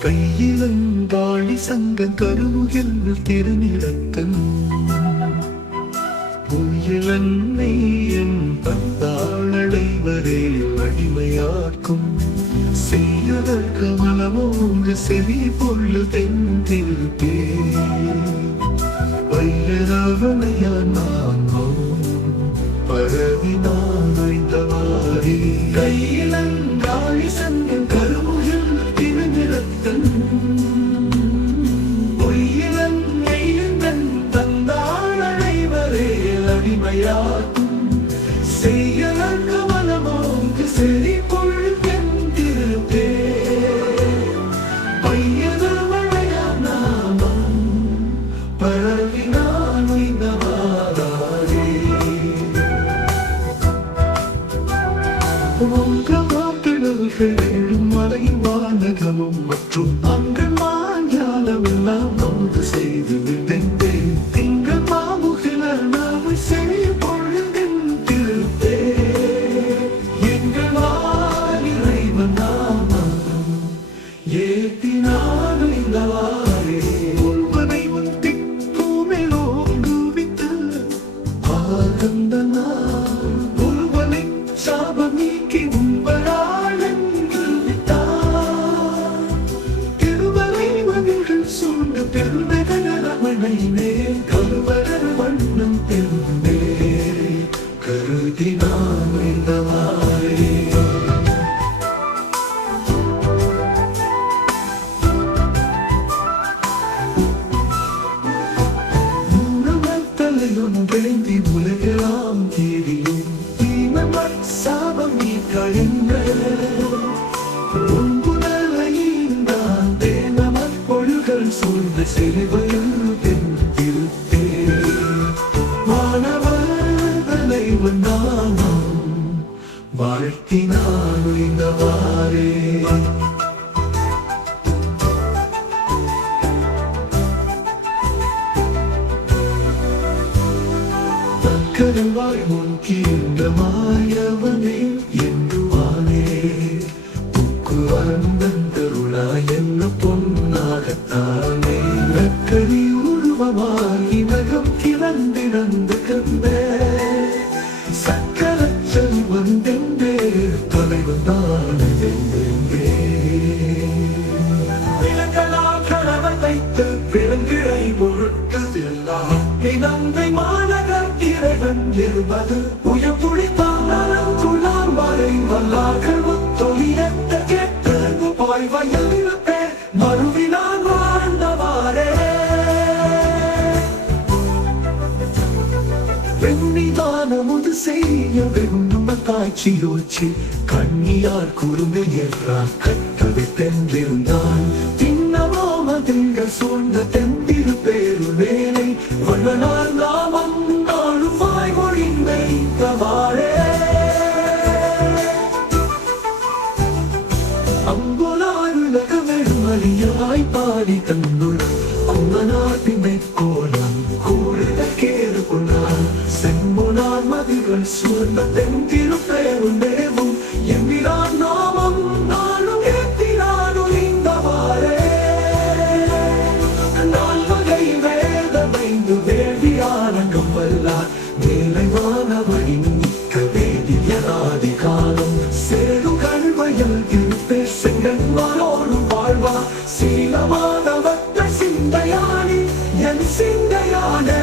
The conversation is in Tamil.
கையிலங்காளி സംഘം கருமுகில் திருநிலத்தன் உயிலன்னை என் தந்தாளடைவரே அடிமையாக்கும் செய்யதற் கமலமோடு செவி பொருள் தென்றில் பே வைரவனையான் பரவி நான் வைத்தவாறே கையிலங்காளி சங்க மாப்பிளர்கள் எழும் மலை வானகமும் மற்றும் அங்கள் மாஞ்சாலமெல்லாம் நொந்து செய்து விடுந்தேன் திங்கள் மாமுகிலர் நாம செழி பொழுதின் திருத்தே எங்கள் வாயிறைவன் நாமம் ஏத்தினான் இந்தவாறே உள்வனை உள்வனை சூழ்ந்த பெருந்தகனரமனை வண்ணம் பெருந்தே கருதி நாம் இந்தவாறே தலையும் மாணவர்களை வந்தாலும் வாழ்த்தினான் உய்ந்தவாறே கருவாய் முன்கின்ற மாயவனே என்று வானே. உக்கு வந்தருளாய் என்ன பொன்னாகத்தான் செல்வன் தென்றே தொலைவன் தான் தென்றே விலங்கலால் கணவன் வைத்து விலங்குகளை பொருட்கள் நந்தை மாநகர் இறைவன் இருப்பது உயர் துடித்தாலும் குளார் வரை வல்லார்கள் தொழிலத்த கேட்டு போய் வயல் வெண்ணிதானமுது செய்ய வெண்ணும காட்சி யோச்சி கண்ணியார் குறும்பு என்றான் கட்டது தென்றிருந்தான் தின்னமோ மதில்கள் சூழ்ந்த தெந்திரு பேரு வேலை வண்ணனார் நாமம் நாளும் வாய்மொழிந்த இந்தவாறே அங்குலாருலக வெறுமலியாய் பாடி தந்த மதிகள் சூழ்ந்த தென்திரு பேருண்டேவும் எம்பிரான் நாமம் நாளும் ஏத்தினான் ஒளிந்தவாறே நால்வகை வேதமைந்து வேதியானங்கம் வல்லார் மேலைவானவழி மிக்க வேதியனாதி காலம். சேரு கல்வயல் இருப்பே செங்கன்மாரோடும் வாழ்வா சீலமானவற்ற சிந்தையானி என் சிந்தையான.